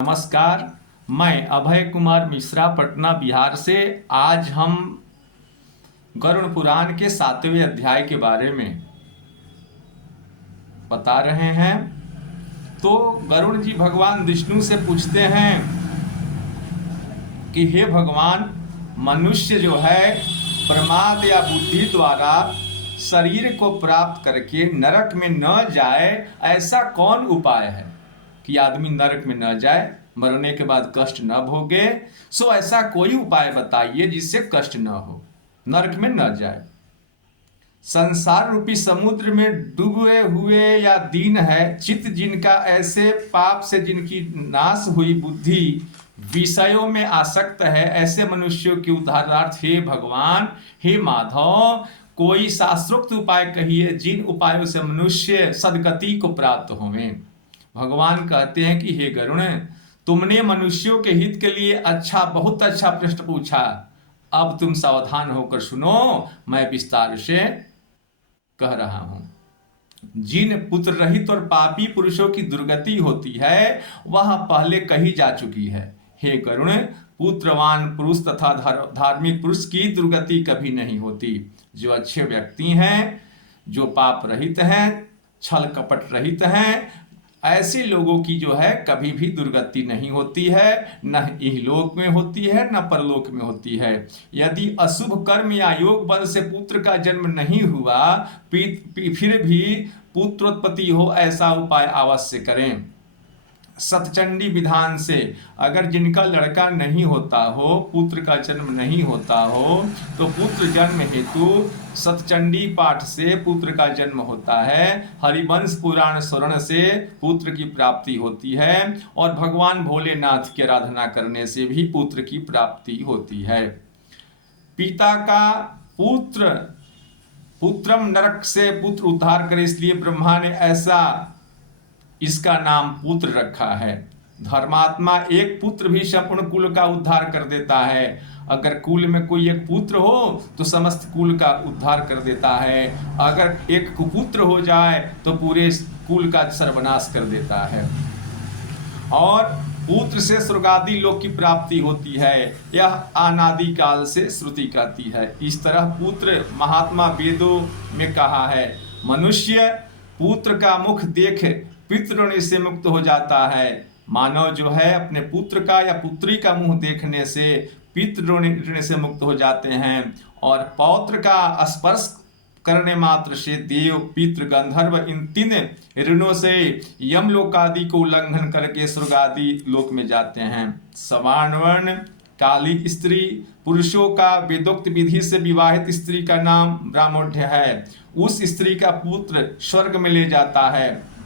नमस्कार। मैं अभय कुमार मिश्रा पटना बिहार से। आज हम गरुड़ पुराण के 7वें अध्याय के बारे में बता रहे हैं। तो गरुड़ जी भगवान विष्णु से पूछते हैं कि हे भगवान, मनुष्य जो है प्रमाद या बुद्धि द्वारा शरीर को प्राप्त करके नरक में न जाए, ऐसा कौन उपाय है कि आदमी नरक में न जाए, मरने के बाद कष्ट न भोगे। सो ऐसा कोई उपाय बताइए जिससे कष्ट न हो, नरक में न जाए। संसार रूपी समुद्र में डूबे हुए या दीन है चित्त जिनका, ऐसे पाप से जिनकी नाश हुई बुद्धि विषयों में आसक्त है, ऐसे मनुष्यों के उद्धारार्थ हे भगवान, हे माधव, कोई शास्त्रोक्त उपाय कहिए जिन उपायों से मनुष्य सदगति को प्राप्त होवें। भगवान कहते हैं कि हे गरुण, तुमने मनुष्यों के हित के लिए बहुत अच्छा प्रश्न पूछा। अब तुम सावधान होकर सुनो, मैं विस्तार से कह रहा हूं। जिन पुत्र रहित और पापी पुरुषों की दुर्गति होती है वह पहले कही जा चुकी है। हे गरुण, पुत्रवान पुरुष तथा धार्मिक पुरुष की दुर्गति कभी नहीं होती। जो अच्छे व्यक्ति हैं, जो पाप रहित हैं, छल कपट रहित हैं, ऐसे लोगों की जो है कभी भी दुर्गति नहीं होती है, न इहलोक में होती है न परलोक में होती है। यदि अशुभ कर्म या योग बल से पुत्र का जन्म नहीं हुआ, फिर भी पुत्रोत्पत्ति हो, ऐसा उपाय अवश्य करें। सतचंडी विधान से अगर जिनका लड़का नहीं होता हो, पुत्र का जन्म नहीं होता हो, तो पुत्र जन्म हेतु सतचंडी पाठ से पुत्र का जन्म होता है। हरिवंश पुराण स्वर्ण से पुत्र की प्राप्ति होती है और भगवान भोलेनाथ की आराधना करने से भी पुत्र की प्राप्ति होती है। पिता का पुत्रम नरक से पुत्र उद्धार करे, इसलिए ब्रह्मा ने ऐसा इसका नाम पुत्र रखा है। धर्मात्मा एक पुत्र भी संपूर्ण कुल का उद्धार कर देता है। अगर कुल में कोई एक पुत्र हो तो समस्त कुल का उद्धार कर देता है। अगर एक कुपुत्र हो जाए तो पूरे कुल का सर्वनाश कर देता है। और पुत्र से स्वर्गादि लोक की प्राप्ति होती है, यह अनादि काल से श्रुति कहती है। इस तरह पुत्र महात्मा वेदों में कहा है। मनुष्य पुत्र का मुख देख पितृऋण से मुक्त हो जाता है। मानव जो है अपने पुत्र का या पुत्री का मुंह देखने से पितृऋण से मुक्त हो जाते हैं। और पौत्र का स्पर्श करने मात्र से देव, पितृ, गंधर्व इन 3 ऋणों से यमलोक आदि को उल्लंघन करके स्वर्ग आदि लोक में जाते हैं। सवर्ण वर्ण काली स्त्री पुरुषों का वेदोक्त विधि से विवाहित स्त्री का नाम ब्राह्मण्य है। उस स्त्री का पुत्र स्वर्ग में ले जाता है।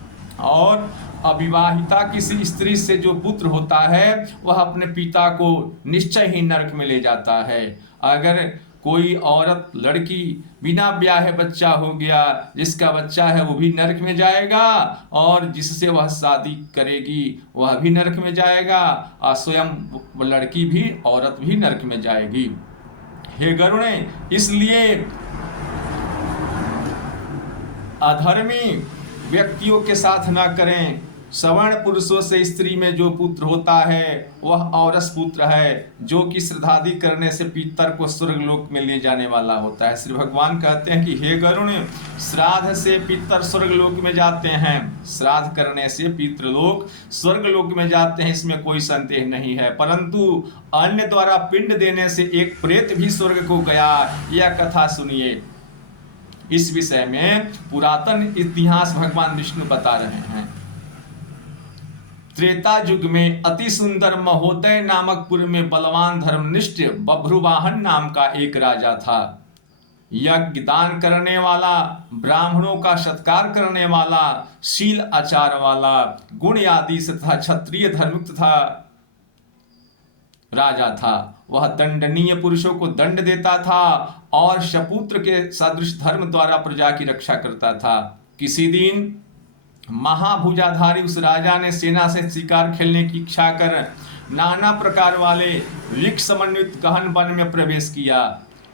और अविवाहिता किसी स्त्री से जो पुत्र होता है वह अपने पिता को निश्चय ही नरक में ले जाता है। अगर कोई औरत लड़की बिना ब्याहे बच्चा हो गया, जिसका बच्चा है वो भी नरक में जाएगा, और जिससे वह शादी करेगी वह भी नरक में जाएगा, और स्वयं लड़की भी, औरत भी नरक में जाएगी। हे गरुण, इसलिए अधर्मी व्यक्तियों के साथ ना करें। सवर्ण पुरुषों से स्त्री में जो पुत्र होता है वह औरस पुत्र है, जो कि श्राद्धादि करने से पितर को स्वर्गलोक में ले जाने वाला होता है। श्री भगवान कहते हैं कि हे गरुण, श्राद्ध से पितर स्वर्गलोक में जाते हैं। श्राद्ध करने से पितृलोक स्वर्गलोक में जाते हैं, इसमें कोई संदेह नहीं है। परंतु अन्य द्वारा पिंड देने से एक प्रेत भी स्वर्ग को गया, यह कथा सुनिए। इस विषय में पुरातन इतिहास भगवान विष्णु बता रहे हैं। त्रेता युग में अति सुंदर महोदय नामक पुर में बलवान धर्मनिष्ठ बभ्रुवाहन नाम का एक राजा था। यज्ञ दान करने वाला, ब्राह्मणों का सत्कार करने वाला, शील आचार वाला, गुण आदि से तथा क्षत्रिय धर्मयुक्त था राजा था। वह दंडनीय पुरुषों को दंड देता था और शपुत्र के सदृश धर्म द्वारा प्रजा की रक्षा करता था। किसी दिन महाभुजाधारी उस राजा ने सेना से शिकार खेलने की इच्छा कर नाना प्रकार वाले वृक्ष समन्वित गहन वन में प्रवेश किया।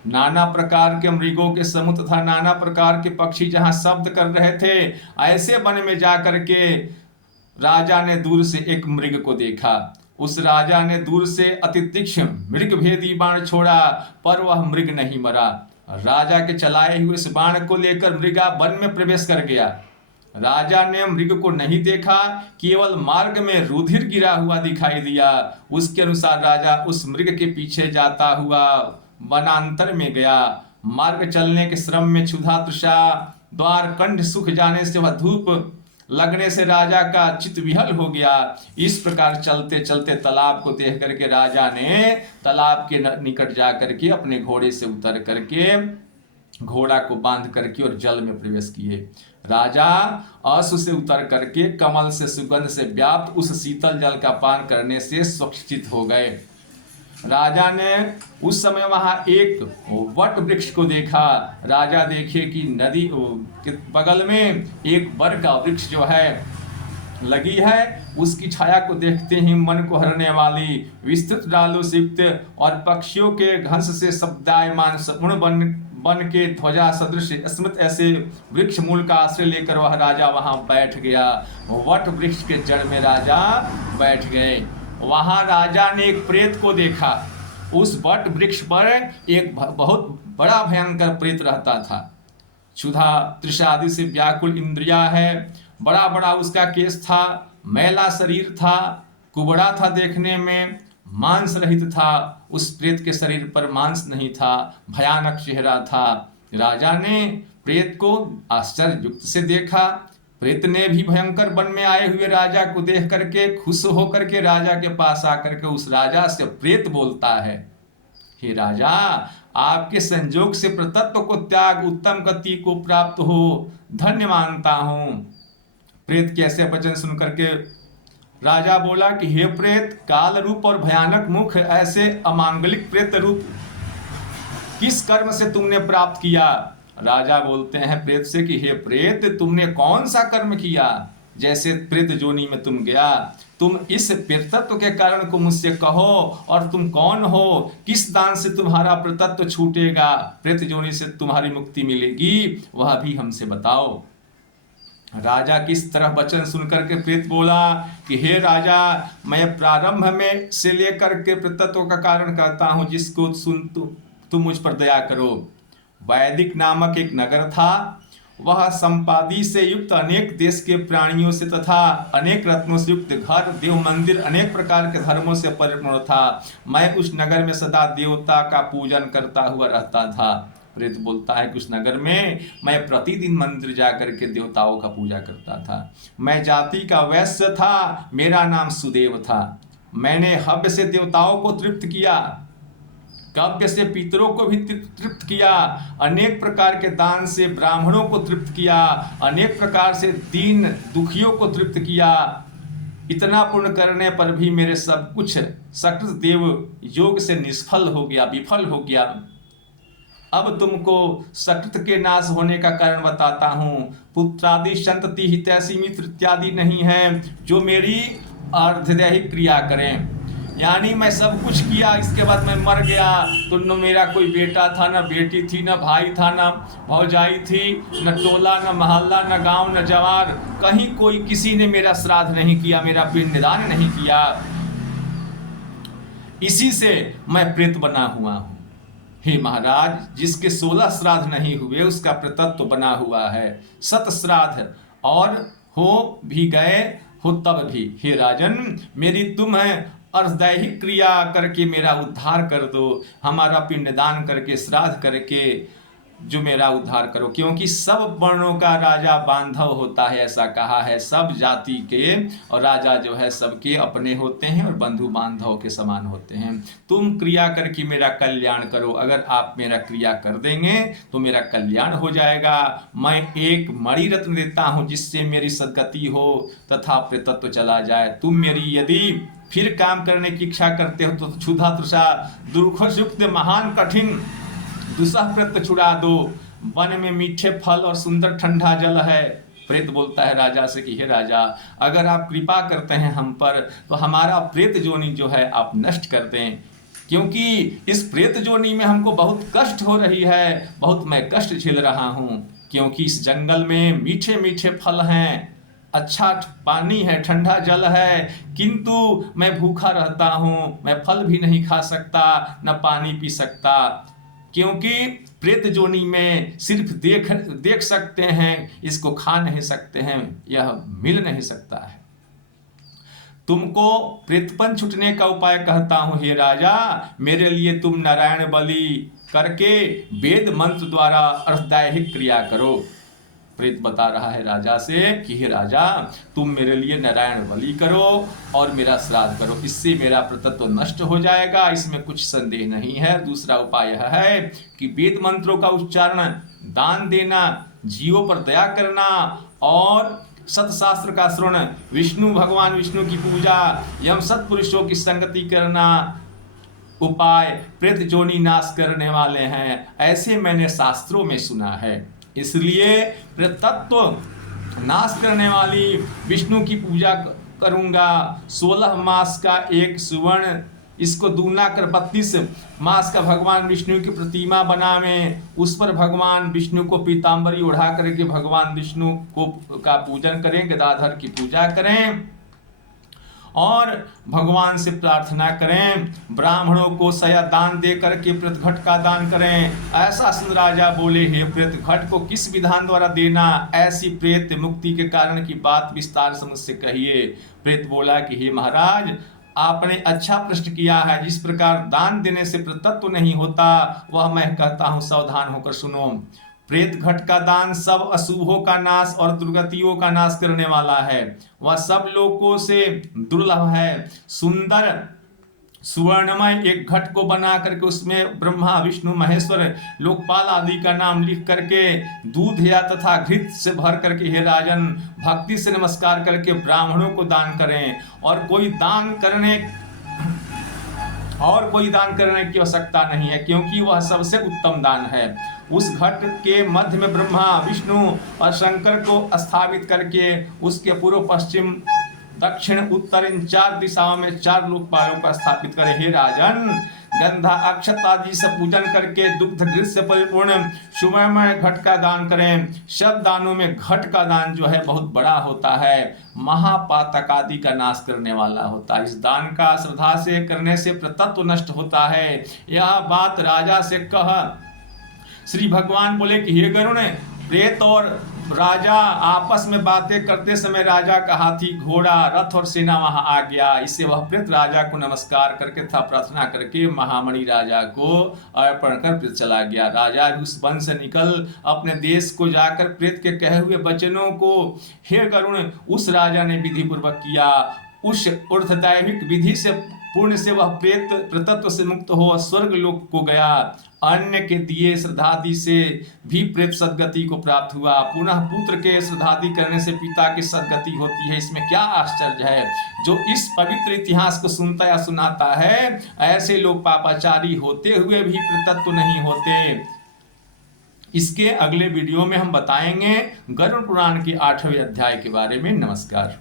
नाना प्रकार के मृगों के समूह तथा नाना प्रकार के पक्षी जहां शब्द कर रहे थे, ऐसे वन में जाकर के राजा ने दूर से एक मृग को देखा। उस राजा ने दूर से अति तीक्ष्ण मृग भेदी बाण छोड़ा, पर वह मृग नहीं मरा। राजा के चलाए हुए इस बाण को लेकर मृगा वन में प्रवेश कर गया। राजा ने मृग को नहीं देखा, केवल मार्ग में रुधिर गिरा हुआ दिखाई दिया। उसके अनुसार राजा उस मृग के पीछे जाता हुआ वनांतर में गया। मार्ग चलने के श्रम में क्षुधा तृषा द्वार कंठ सूख जाने से वह धूप लगने से राजा का चित्त विहल हो गया। इस प्रकार चलते चलते तालाब को देख करके राजा ने तालाब के निकट जा करके अपने घोड़े से उतर करके घोड़ा को बांध करके और जल में प्रवेश किए। राजा अश्व से उतर करके कमल से सुगंध से व्याप्त उस शीतल जल का पान करने से स्वच्छित हो गए। राजा ने उस समय वहां एक वट वृक्ष को देखा। राजा देखे कि नदी के बगल में एक वर का वृक्ष जो है लगी है, उसकी छाया को देखते ही मन को हरने वाली विस्तृत डालों से युक्त और पक्षियों के घंस से शब्दायमान सगुण बन के ध्वजा सदृश स्मृत ऐसे वृक्ष मूल का आश्रय लेकर वह राजा वहां बैठ गया। वट वृक्ष के जड़ में राजा बैठ गए। वहां राजा ने एक प्रेत को देखा। उस वट वृक्ष पर एक बहुत बड़ा भयंकर प्रेत रहता था। क्षुधा तृषा आदि से व्याकुल इंद्रिया है, बड़ा बड़ा उसका केस था, मैला शरीर था, कुबड़ा था, देखने में मांस रहित था। उस प्रेत के शरीर पर मांस नहीं था, भयानक चेहरा था। राजा ने प्रेत को आश्चर्य युक्त से देखा। प्रेत ने भी भयंकर वन में आए हुए राजा को देख करके खुश होकर के राजा के पास आकर के उस राजा से प्रेत बोलता है, हे राजा, आपके संजोग से प्रतत्व को त्याग उत्तम गति को प्राप्त हो, धन्य मानता हूं। प्रेत के ऐसे वचन सुन करके राजा बोला कि हे प्रेत, काल रूप और भयानक मुख ऐसे अमांगलिक प्रेत रूप किस कर्म से तुमने प्राप्त किया? राजा बोलते हैं प्रेत से कि हे प्रेत, तुमने कौन सा कर्म किया जैसे प्रेत जोनी में तुम गया? तुम इस प्रेतत्व के कारण को मुझसे कहो, और तुम कौन हो? किस दान से तुम्हारा प्रेतत्व छूटेगा, प्रेत जोनी से तुम्हारी मुक्ति मिलेगी, वह भी हमसे बताओ। राजा किस तरह वचन सुनकर के प्रेत बोला कि हे राजा, मैं प्रारंभ में से लेकर के प्रेतत्व का कारण कहता हूं, जिसको सुन तुम मुझ पर दया करो। वैदिक नामक एक नगर था। वह संपादी से युक्त अनेक देश के प्राणियों से तथा अनेक रत्नों से युक्त घर, देव मंदिर, अनेक प्रकार के धर्मों से परिपूर्ण था। मैं उस नगर में सदा देवता का पूजन करता हुआ रहता था। प्रेत बोलता है कि उस नगर में मैं प्रतिदिन मंदिर जाकर के देवताओं का पूजा करता था। मैं जाति का वैश्य था, मेरा नाम सुदेव था। मैंने हव्य से देवताओं को तृप्त किया, कव्य से पितरों को भी तृप्त किया, अनेक प्रकार के दान से ब्राह्मणों को तृप्त किया, अनेक प्रकार से दीन दुखियों को तृप्त किया। इतना पुण्य करने पर भी मेरे सब कुछ सकृत देव योग से निष्फल हो गया, विफल हो गया। अब तुमको सकृत के नाश होने का कारण बताता हूँ। पुत्रादि संतति हितैषी मित्र इत्यादि नहीं है जो मेरी अर्धदैहिक क्रिया करें। यानी मैं सब कुछ किया, इसके बाद मैं मर गया तो न मेरा कोई बेटा था, न बेटी थी, न भाई था, न भौजाई थी, न टोला, न मोहल्ला, न गांव, न जवार, कहीं कोई किसी ने मेरा श्राद्ध नहीं किया, मेरा पिंडदान नहीं किया। इसी से मैं प्रेत बना हुआ हूँ। हे महाराज, जिसके 16 श्राद्ध नहीं हुए उसका प्रेतत्व बना हुआ है। 7 श्राद्ध और हो भी गए हो तब भी। हे राजन, मेरी तुम है अर्धदैहिक क्रिया करके मेरा उद्धार कर दो, हमारा पिंडदान करके श्राद्ध करके जो मेरा उद्धार करो, क्योंकि सब वर्णों का राजा बांधव होता है, ऐसा कहा है। सब जाति के और राजा जो है सबके अपने होते हैं और बंधु बांधव के समान होते हैं। तुम क्रिया करके मेरा कल्याण करो। अगर आप मेरा क्रिया कर देंगे तो मेरा कल्याण हो जाएगा। मैं एक मणि रत्न देता हूँ जिससे मेरी सद्गति हो तथा प्रेतत्व चला जाए। तुम मेरी यदि फिर काम करने की इच्छा करते हो तो क्षुधा तृषा दुर्घोषयुक्त महान कठिन दुस्सह प्रेत छुड़ा दो। वन में मीठे फल और सुंदर ठंडा जल है। प्रेत बोलता है राजा से कि हे राजा, अगर आप कृपा करते हैं हम पर तो हमारा प्रेत जोनी जो है आप नष्ट कर दें, क्योंकि इस प्रेत जोनी में हमको बहुत कष्ट हो रही है, बहुत मैं कष्ट झेल रहा हूँ। क्योंकि इस जंगल में मीठे मीठे फल हैं, अच्छा पानी है, ठंडा जल है, किंतु मैं भूखा रहता हूँ, मैं फल भी नहीं खा सकता, न पानी पी सकता, क्योंकि प्रेत जोनी में सिर्फ देख सकते हैं, इसको खा नहीं सकते हैं, यह मिल नहीं सकता है। तुमको प्रेतपन छुटने का उपाय कहता हूं हे राजा, मेरे लिए तुम नारायण बलि करके वेद मंत्र द्वारा अर्थदायक क्रिया करो। प्रेत बता रहा है राजा से कि हे राजा, तुम मेरे लिए नारायण बलि करो और मेरा श्राद्ध करो, इससे मेरा प्रतत्व नष्ट हो जाएगा, इसमें कुछ संदेह नहीं है। दूसरा उपाय यह है कि वेद मंत्रों का उच्चारण, दान देना, जीवों पर दया करना और सतशास्त्र का श्रवण, विष्णु भगवान विष्णु की पूजा, यम सत्पुरुषों की संगति करना उपाय प्रेत जोनी नाश करने वाले हैं, ऐसे मैंने शास्त्रों में सुना है। इसलिए प्रेतत्व नाश करने वाली विष्णु की पूजा करूंगा। 16 मास का एक सुवर्ण, इसको दूना कर 32 मास का भगवान विष्णु की प्रतिमा बनावें, उस पर भगवान विष्णु को पीताम्बरी उड़ा करके भगवान विष्णु को का पूजन करें, गदाधर की पूजा करें और भगवान से प्रार्थना करें। ब्राह्मणों को सया दान दे करके प्रेतघट का दान करें। ऐसा सुन राजा बोले, हे प्रेतघट को किस विधान द्वारा देना, ऐसी प्रेत मुक्ति के कारण की बात विस्तार से मुझसे कहिए। प्रेत बोला कि हे महाराज, आपने अच्छा प्रश्न किया है। जिस प्रकार दान देने से प्रतत्व नहीं होता, वह मैं कहता हूं, सावधान होकर सुनो। प्रेत घट का दान सब अशुभों का नाश और दुर्गतियों का नाश करने वाला है। वह सब लोगों से दुर्लभ है। सुंदर सुवर्णमय एक घट को बना करके उसमें ब्रह्मा विष्णु महेश्वर लोकपाल आदि का नाम लिख करके दूध या तथा घृत से भर करके हे राजन भक्ति से नमस्कार करके ब्राह्मणों को दान करें। और कोई दान करने की आवश्यकता नहीं है, क्योंकि वह सबसे उत्तम दान है। उस घट के मध्य में ब्रह्मा विष्णु और शंकर को स्थापित करके उसके पूर्व पश्चिम दक्षिण उत्तर इन 4 दिशाओं में 4 लोकपालों का स्थापित करें। हे राजन, गंधा अक्षत आदि से पूजन करके दुग्ध घृत से परिपूर्ण सुवर्णमय घट का दान करें। सब दानों में घट का दान जो है बहुत बड़ा होता है, महापातक आदि का नाश करने वाला होता है। इस दान का श्रद्धा से करने से प्रतत्व नष्ट होता है। यह बात राजा से कह श्री भगवान बोले कि हे गरुण, प्रेत और राजा आपस में बातें करते समय राजा का हाथी घोड़ा रथ और सेना वहां आ गया। इससे वह प्रेत राजा को नमस्कार करके तथा प्रार्थना करके महामणि राजा को अर्पण कर प्रेत चला गया। राजा भी उस वन से निकल अपने देश को जाकर प्रेत के कहे हुए वचनों को हे गरुण उस राजा ने विधि पूर्वक किया। उस ऊर्ध्वदैविक विधि से पुण्य से वह प्रेत प्रतत्व से मुक्त हो स्वर्ग लोक को गया। अन्य के दिए श्रद्धादि से भी प्रेत सदगति को प्राप्त हुआ। पुनः पुत्र के श्रद्धादि करने से पिता की सदगति होती है। इसमें क्या आश्चर्य है। जो इस पवित्र इतिहास को सुनता या सुनाता है, ऐसे लोग पापाचारी होते हुए भी प्रतत्व नहीं होते। इसके अगले वीडियो में हम बताएंगे गरुड़ पुराण के 8वें अध्याय के बारे में। नमस्कार।